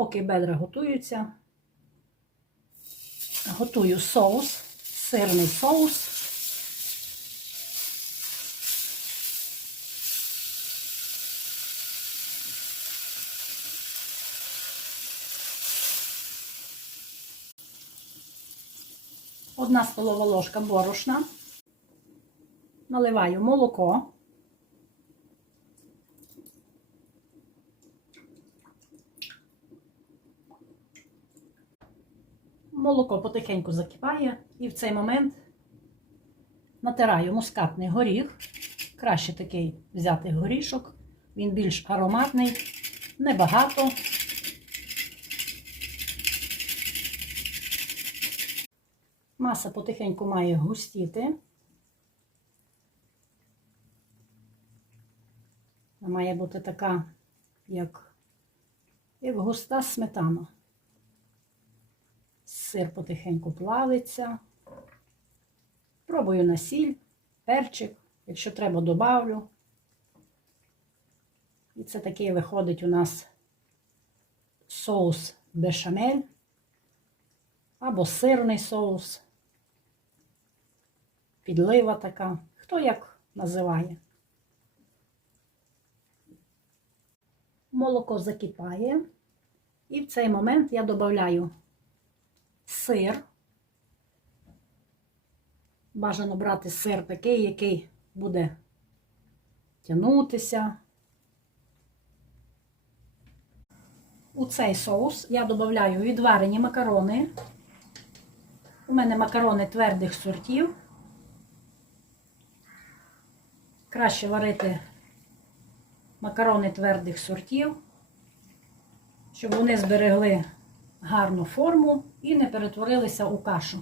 Поки бедра готуються, готую соус, сирний соус. Одна столова ложка борошна. Наливаю молоко. Молоко потихеньку закипає, і в цей момент натираю мускатний горіх. Краще такий взяти горішок. Він більш ароматний, небагато. Маса потихеньку має густіти. Вона має бути така, як, як густа сметана. Сир потихеньку плавиться. Пробую на сіль, перчик, якщо треба, добавлю. І це такий виходить у нас соус бешамель або сирний соус, підлива така, хто як називає. Молоко закипає, і в цей момент я додаю сир. Бажано брати сир такий, який буде тягнутися. У цей соус я додаю відварені макарони. У мене макарони твердих сортів. Краще варити макарони твердих сортів, щоб вони зберегли гарну форму і не перетворилися у кашу.